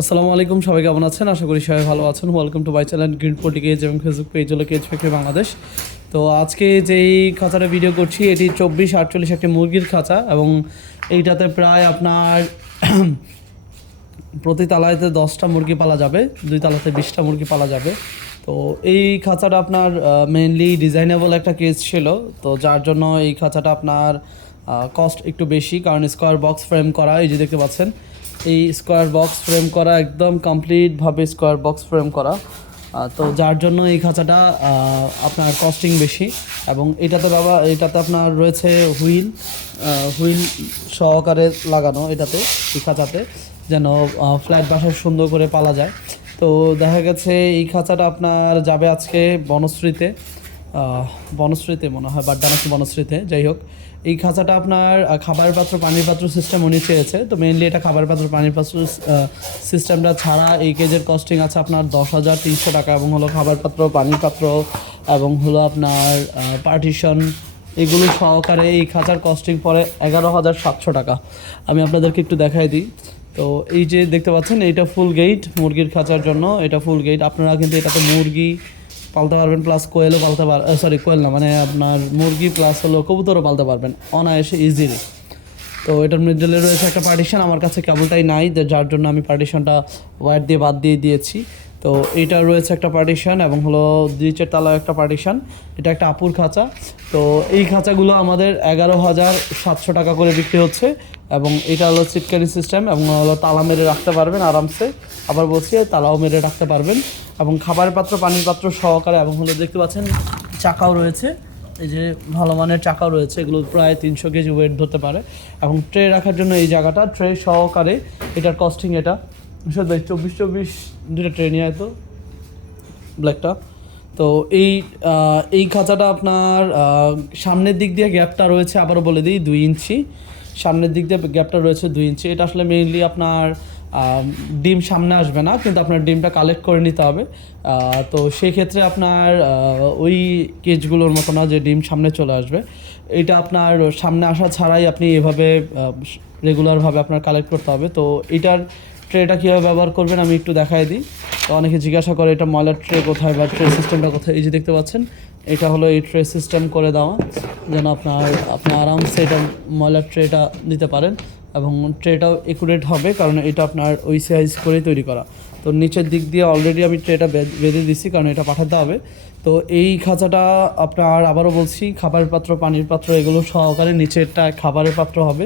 আসসালামু আলাইকুম, সবাই কেমন আছেন? আশা করি সবাই ভালো আছেন। Welcome to by channel green politics এবং ফেসবুক পেজ হলো কেজ ফ্যাক্টরি বাংলাদেশ তো আজকে যেই খাঁচাটা ভিডিও করছি, এটি চব্বিশ আটচল্লিশ একটি মুরগির খাঁচা এবং এইটাতে প্রায় আপনার প্রতি তালাতে দশটা মুরগি পালা যাবে, দুই তালাতে বিশটা মুরগি পালা যাবে। তো এই খাঁচাটা আপনার মেনলি ডিজাইনেবল একটা কেস ছিল। তো যার জন্য এই খাঁচাটা আপনার কস্ট একটু বেশি, কারণ স্কোয়ার বক্স ফ্রেম করা, এই যে দেখতে পাচ্ছেন। এই স্কোয়ার বক্স ফ্রেম করা, একদম কমপ্লিটভাবে স্কোয়ার বক্স ফ্রেম করা। তো যার জন্য এই খাঁচাটা আপনার কস্টিং বেশি এবং এটাতে বাবা, এটাতে আপনার রয়েছে হুইল হুইল সহকারে লাগানো এটাতে, এই খাঁচাতে, যেন ফ্ল্যাট বাসায় সুন্দর করে পালা যায়। তো দেখা গেছে এই খাঁচাটা আপনার যাবে আজকে বনশ্রীতে। বনশ্রীতে মনে হয় বাড্ডা বনশ্রীতে। যাই হোক, এই খাঁচাটা আপনার খাবার পাত্র পানির পাত্র সিস্টেম উনি চেয়েছে। তো মেইনলি এটা খাবার পাত্র পানির পাত্র সিস্টেমটা ছাড়া এই কেজের কস্টিং আছে আপনার দশ হাজার তিনশো টাকা এবং হলো খাবার পাত্র পানির পাত্র এবং হলো আপনার পার্টিশন এগুলো সহকারে এই খাঁচার কস্টিং পড়ে এগারো হাজার সাতশো টাকা। আমি আপনাদেরকে একটু দেখাই দিই। তো এই যে দেখতে পাচ্ছেন, এইটা ফুল গেট মুরগির খাঁচার জন্য, এটা ফুল গেট আপনারা কিন্তু এটাতে মুরগি পালতে পারবেন প্লাস কোয়েলও পালতে পার সরি কোয়েল না মানে আপনার মুরগি প্লাস হলো কবুতরও পালতে পারবেন, অনায়াসে ইজিলি তো এটার মিডলে রয়েছে একটা পার্টিশন আমার কাছে কেবলটাই নাই যার জন্য আমি পার্টিশনটা ওয়ার দিয়ে বাদ দিয়ে দিয়েছি। তো এটা রয়েছে একটা পার্টিশন এবং হলো নিচের তলায় একটা পার্টিশন এটা একটা আপুর খাঁচা। তো এই খাঁচাগুলো আমাদের এগারো হাজার সাতশো টাকা করে বিক্রি হচ্ছে এবং এটা হলো চিটকারি সিস্টেম এবং হলো তালা মেরে রাখতে পারবেন আরামসে। আবার বলছি, তালাও মেরে রাখতে পারবেন এবং খাবারের পাত্র, পানির পাত্র সহকারে এবং হলো দেখতে পাচ্ছেন চাকাও রয়েছে। এই যে ভালো মানের চাকাও রয়েছে, এগুলো প্রায় তিনশো কেজি ওয়েট ধরতে পারে। এবং ট্রে রাখার জন্য এই জায়গাটা ট্রে সহকারে এটার কস্টিং এটা। চব্বিশ চব্বিশ দুটো ট্রে আয় তো ব্ল্যাকটা তো এই এই খাঁচাটা আপনার সামনের দিক দিয়ে গ্যাপটা রয়েছে, আবারও বলে দিই, দুই ইঞ্চি। সামনের দিক দিয়ে গ্যাপটা রয়েছে দুই ইঞ্চি। এটা আসলে মেইনলি আপনার ডিম সামনে আসবে না, কিন্তু আপনার ডিমটা কালেক্ট করে নিতে হবে। তো সেই ক্ষেত্রে আপনার ওই কেজগুলোর মতো না যে ডিম সামনে চলে আসবে। এটা আপনার সামনে আসা ছাড়াই আপনি এভাবে রেগুলারভাবে আপনার কালেক্ট করতে হবে। তো এটার ট্রেটা কীভাবে ব্যবহার করবেন আমি একটু দেখাই দিই। তো অনেকে জিজ্ঞাসা করে এটা ময়লার ট্রে কোথায় বা ট্রে সিস্টেমটা কোথায়, এই যে দেখতে পাচ্ছেন, এটা হলো এই ট্রে সিস্টেম করে দেওয়া, যেন আপনার, আপনি আরামসে এটা ময়লার ট্রেটা দিতে পারেন এবং ট্রেটাও একুরেট হবে, কারণ এটা আপনার ওই সাইজ করেই তৈরি করা। তো নিচের দিক দিয়ে অলরেডি আমি ট্রেটা বেঁধে দিছি, কারণ এটা পাঠাতে হবে। তো এই খাঁচাটা আপনার, আবারও বলছি, খাবারের পাত্র, পানির পাত্র, এগুলো সহকারে নিচেরটা খাবারের পাত্র হবে।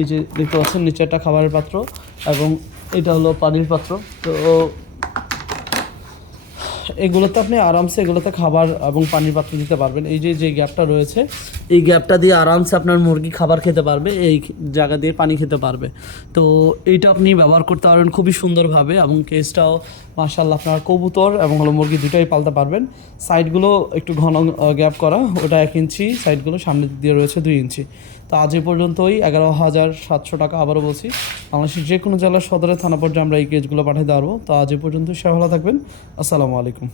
এই যে দেখতে পাচ্ছেন, নিচেরটা খাবারের পাত্র এবং এটা হলো পানির পাত্র। তো এগুলোতে আপনি আরামসে এগুলোতে খাবার এবং পানির পাত্র দিতে পারবেন। এই যে যে গ্যাপটা রয়েছে, এই গ্যাপটা দিয়ে আরামসে আপনার মুরগি খাবার খেতে পারবে, এই জায়গা দিয়ে পানি খেতে পারবে। তো এইটা আপনি ব্যবহার করতে পারবেন খুবই সুন্দরভাবে এবং কেসটাও মার্শাল্লাহ আপনার কবুতর এবং হলো মুরগি দুটোই পালতে পারবেন। সাইডগুলো একটু ঘন গ্যাপ করা, ওটা এক ইঞ্চি, সাইডগুলো সামনের দিক দিয়ে রয়েছে দুই ইঞ্চি। তো আজ এ পর্যন্তই। এগারো হাজার সাতশো টাকা আবারও বলছি, বাংলাদেশের যে কোনো জেলার সদরে থানা পর্যায়ে আমরা এই কেসগুলো পাঠিয়ে দেওয়া তো আজ এ পর্যন্ত সে ভালো থাকবেন। আসসালামু আলাইকুম।